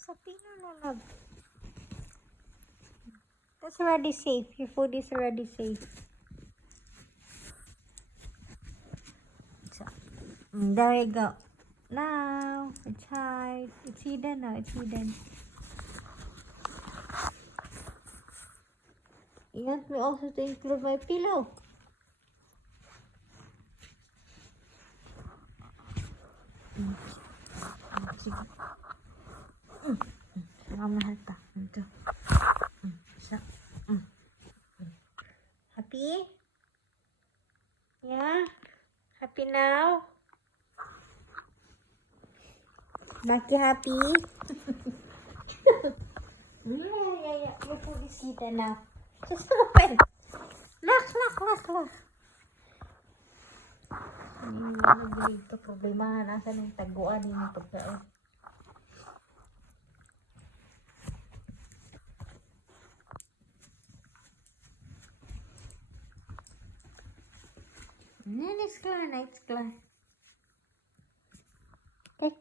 sa pino na love. That's already safe. Your food is already safe. So, there you go. Now, it's hide. It's hidden now. It's hidden. You want me also to include my pillow? Sige. Mahal pa. Ito. So, happy? Yeah? Happy now? Lucky happy? Yeah. Your food is eaten now. Just open. Look. Ano ito? Problema. Nasa ng taguan yung pagkain. It's clear. Okay.